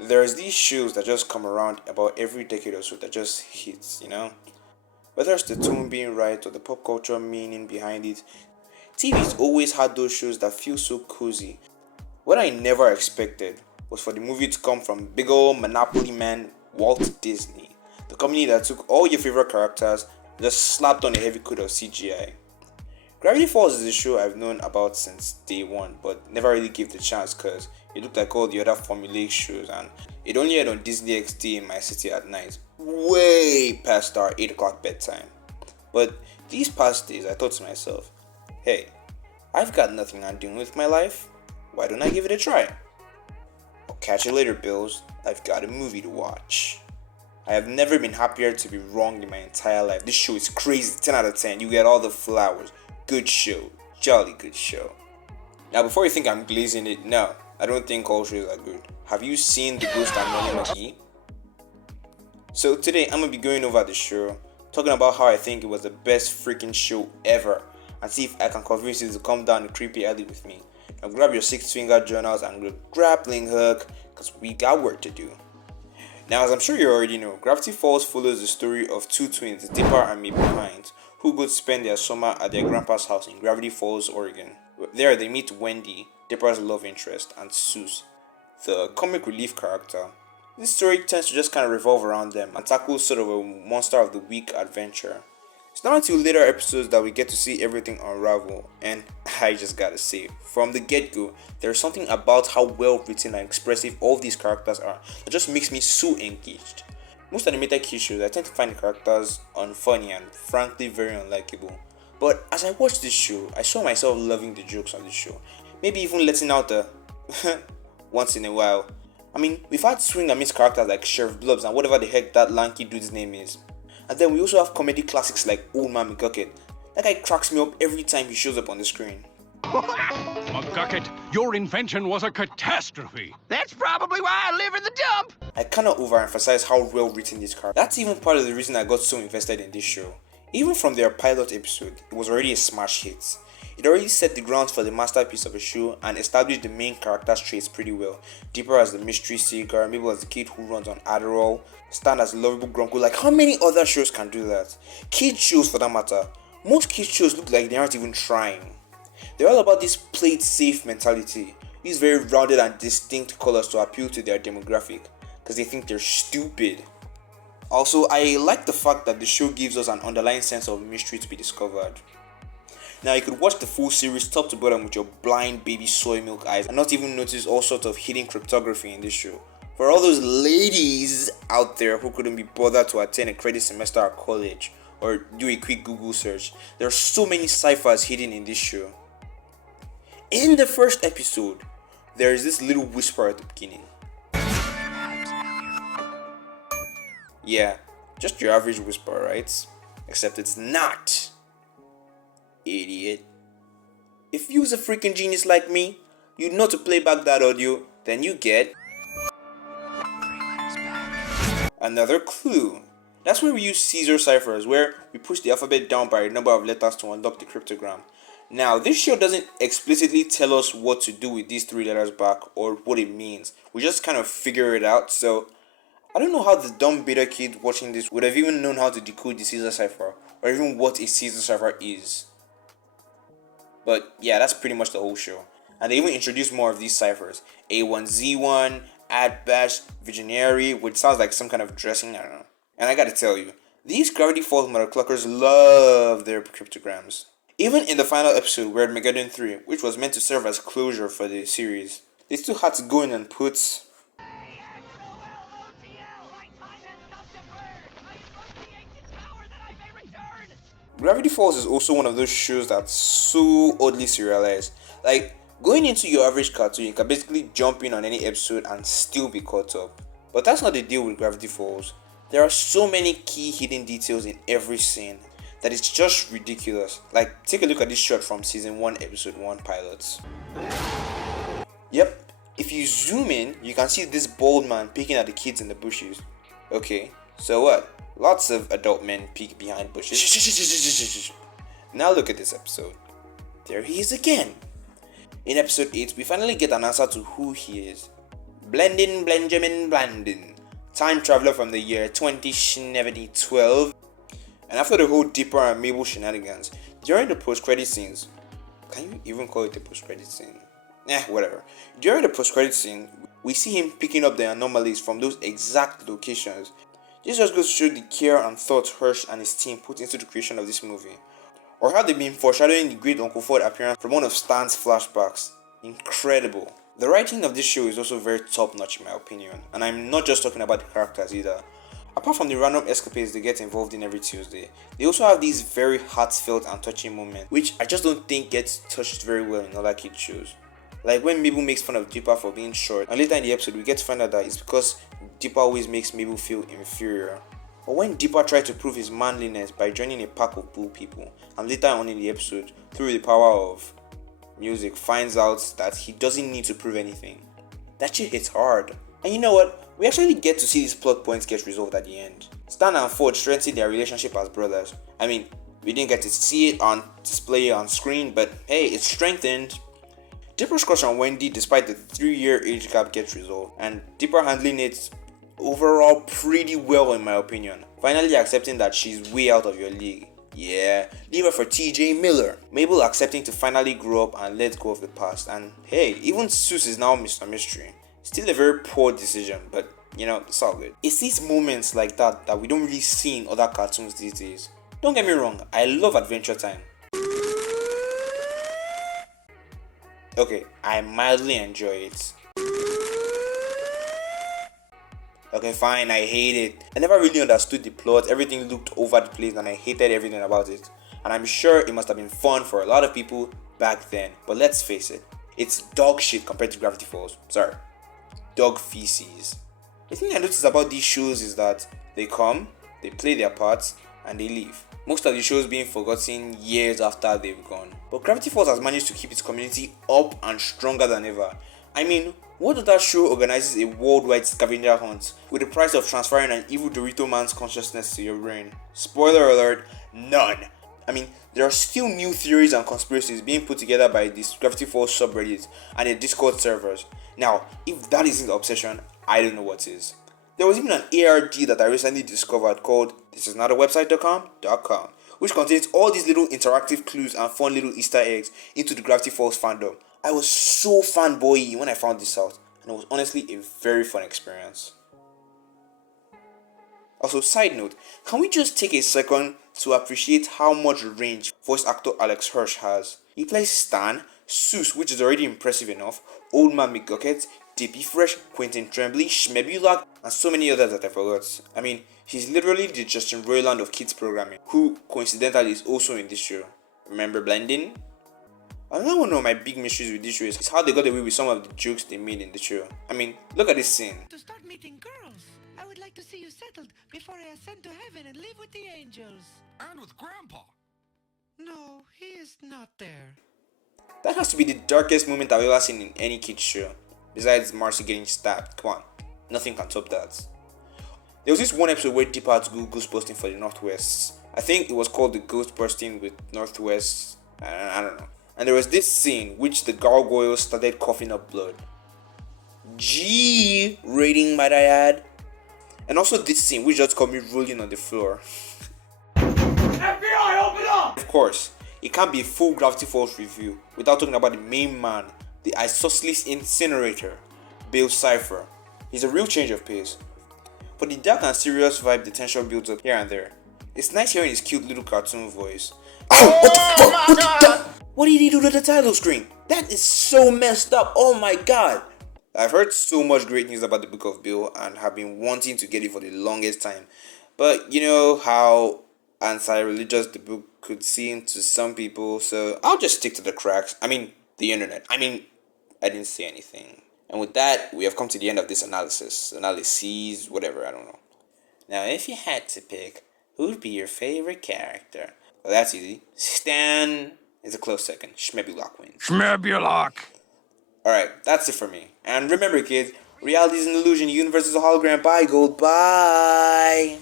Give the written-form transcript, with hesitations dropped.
There's these shows that just come around about every decade or so that just hits, Whether it's the tone being right or the pop culture meaning behind it, TV's always had those shows that feel so cozy. What I never expected was for the movie to come from big old Monopoly man Walt Disney, the company that took all your favorite characters and just slapped on a heavy coat of CGI. Gravity Falls is a show I've known about since day one, but never really gave the chance because it looked like all the other formulaic shows and it only aired on Disney XD in my city at night, way past our 8 o'clock bedtime. But these past days I thought to myself, hey, I've got nothing I'm doing with my life, why don't I give it a try? I'll catch you later, Bills, I've got a movie to watch. I have never been happier to be wrong in my entire life. This show is crazy, 10 out of 10, you get all the flowers. Good show, jolly good show. Now before you think I'm glazing it, no, I don't think all shows are good. Have you seen The Ghost and Molly McGee? So today I'm going to be going over the show, talking about how I think it was the best freaking show ever, and see if I can convince you to come down the creepy alley with me. Now grab your 6-finger journals and your grappling hook, because we got work to do. Now as I'm sure you already know, Gravity Falls follows the story of two twins, Dipper and Maple Pines, who go to spend their summer at their grandpa's house in Gravity Falls, Oregon. There they meet Wendy, Dipper's love interest, and Seuss, the comic relief character. This story tends to just kind of revolve around them and tackle sort of a monster of the week adventure. It's not until later episodes that we get to see everything unravel, and I just gotta say, from the get-go, there's something about how well written and expressive all these characters are that just makes me so engaged. Most animated kids shows, I tend to find the characters unfunny and frankly very unlikable. But as I watched this show, I saw myself loving the jokes on this show. Maybe even letting out the once in a while. I mean, we've had swing and miss characters like Sheriff Blobs and whatever the heck that lanky dude's name is. And then we also have comedy classics like Old Man McGucket. That guy cracks me up every time he shows up on the screen. McGucket, your invention was a catastrophe. That's probably why I live in the dump. I cannot overemphasize how well written this character. That's even part of the reason I got so invested in this show. Even from their pilot episode, it was already a smash hit. It already set the grounds for the masterpiece of a show and established the main character's traits pretty well. Dipper as the mystery seeker, Mabel as the kid who runs on Adderall, Stan as the lovable grumple. Like, how many other shows can do that? Kids shows for that matter. Most kids shows look like they aren't even trying. They're all about this play it safe mentality. These very rounded and distinct colors to appeal to their demographic, because they think they're stupid. Also, I like the fact that the show gives us an underlying sense of mystery to be discovered. Now, you could watch the full series top to bottom with your blind baby soy milk eyes and not even notice all sorts of hidden cryptography in this show. For all those ladies out there who couldn't be bothered to attend a credit semester at college or do a quick Google search, there are so many ciphers hidden in this show. In the first episode, there is this little whisper at the beginning. Yeah, just your average whisper, right? Except it's not. Idiot. If you was a freaking genius like me, you'd know to play back that audio, then you get another clue. That's where we use Caesar ciphers, where we push the alphabet down by a number of letters to unlock the cryptogram. Now, this show doesn't explicitly tell us what to do with these 3 letters back or what it means. We just kind of figure it out. So, I don't know how the dumb beta kid watching this would have even known how to decode the Caesar cipher or even what a Caesar cipher is. But yeah, that's pretty much the whole show. And they even introduced more of these ciphers. A1Z1, Adbash, Visionary, which sounds like some kind of dressing, I don't know. And I gotta tell you, these Gravity Falls mothercluckers love their cryptograms. Even in the final episode, where Megaddon 3, which was meant to serve as closure for the series, they still had to go in and put Gravity Falls is also one of those shows that's so oddly serialized. Like, going into your average cartoon, you can basically jump in on any episode and still be caught up. But that's not the deal with Gravity Falls. There are so many key hidden details in every scene that it's just ridiculous. Like, take a look at this shot from season 1 episode 1 pilots. Yep, if you zoom in, you can see this bald man peeking at the kids in the bushes. Okay, so what? Lots of adult men peek behind bushes. Now look at this episode. There he is again. In episode 8, we finally get an answer to who he is. Blendin Benjamin Blandin, time traveler from the year 2012. And after the whole Dipper and Mabel shenanigans, during the post-credit scenes, can you even call it a post-credit scene? Whatever. During the post-credit scene, we see him picking up the anomalies from those exact locations. This just goes to show the care and thought Hirsch and his team put into the creation of this movie. Or have they been foreshadowing the great Uncle Ford appearance from one of Stan's flashbacks? Incredible. The writing of this show is also very top-notch in my opinion, and I'm not just talking about the characters either. Apart from the random escapades they get involved in every Tuesday, they also have these very heartfelt and touching moments, which I just don't think gets touched very well in other kids shows. Like when Mabel makes fun of Dipper for being short, and later in the episode we get to find out that it's because Dipper always makes Mabel feel inferior. Or when Dipper tried to prove his manliness by joining a pack of bull people, and later on in the episode, through the power of music, finds out that he doesn't need to prove anything. That shit hits hard. And you know what? We actually get to see these plot points get resolved at the end. Stan and Ford strengthen their relationship as brothers. I mean, we didn't get to see it on display on screen, but hey, it's strengthened. Dipper's crush on Wendy despite the 3-year age gap gets resolved, and Dipper handling it overall pretty well in my opinion. Finally accepting that she's way out of your league. Yeah, leave her for TJ Miller. Mabel accepting to finally grow up and let go of the past, and hey, even Seuss is now Mr. Mystery. Still a very poor decision, but you know, it's all good. It's these moments like that that we don't really see in other cartoons these days. Don't get me wrong, I love Adventure Time. Okay, I mildly enjoy it. Okay, fine, I hate it. I never really understood the plot, everything looked over the place and I hated everything about it. And I'm sure it must have been fun for a lot of people back then. But let's face it, it's dog shit compared to Gravity Falls. Sorry, dog feces. The thing I noticed about these shows is that they come, they play their parts, and they leave. Most of the shows being forgotten years after they've gone. But Gravity Falls has managed to keep its community up and stronger than ever. I mean, what other show organizes a worldwide scavenger hunt with the price of transferring an evil Dorito man's consciousness to your brain? Spoiler alert, none. I mean, there are still new theories and conspiracies being put together by this Gravity Falls subreddit and the Discord servers. Now, if that isn't the obsession, I don't know what is. There was even an ARG that I recently discovered called thisisnotawebsite.com, which contains all these little interactive clues and fun little Easter eggs into the Gravity Falls fandom. I was so fanboy when I found this out, and it was honestly a very fun experience. Also, side note, can we just take a second to appreciate how much range voice actor Alex Hirsch has? He plays Stan, Seuss, which is already impressive enough, Old Man McGucket, Dippy Fresh, Quentin Tremblay, Schmebulak, and so many others that I forgot. I mean, he's literally the Justin Roiland of kids programming, who coincidentally is also in this show. Remember Blendin? Another one of my big mysteries with this show is how they got away with some of the jokes they made in the show. I mean, look at this scene. To start meeting girls, I would like to see you settled before I ascend to heaven and live with the angels. And with Grandpa. No, he is not there. That has to be the darkest moment I've ever seen in any kids show. Besides Marcy getting stabbed. Come on, nothing can top that. There was this one episode where Dipper had to go ghost busting for the Northwest. I think it was called the Ghost Bursting with Northwest. I don't know. And there was this scene which the gargoyles started coughing up blood. G rating, might I add. And also this scene which just got me rolling on the floor. FBI, open up! Of course, it can't be a full Gravity Falls review without talking about the main man, the isosceles incinerator, Bill Cipher. He's a real change of pace. For the dark and serious vibe the tension builds up here and there, it's nice hearing his cute little cartoon voice. Oh, what the fuck? What the fuck? What did he do to the title screen? That is so messed up. Oh my god. I've heard so much great news about the Book of Bill and have been wanting to get it for the longest time. But you know how anti-religious the book could seem to some people, so I'll just stick to the cracks. I mean, the internet. I didn't say anything. And with that, we have come to the end of this analysis. Analyses, whatever, I don't know. Now, if you had to pick, who would be your favorite character? Well, that's easy. Stan is a close second. Schmebulak wins. Schmebulak. Alright, that's it for me. And remember, kids, reality is an illusion, the universe is a hologram. Bye, gold. Bye.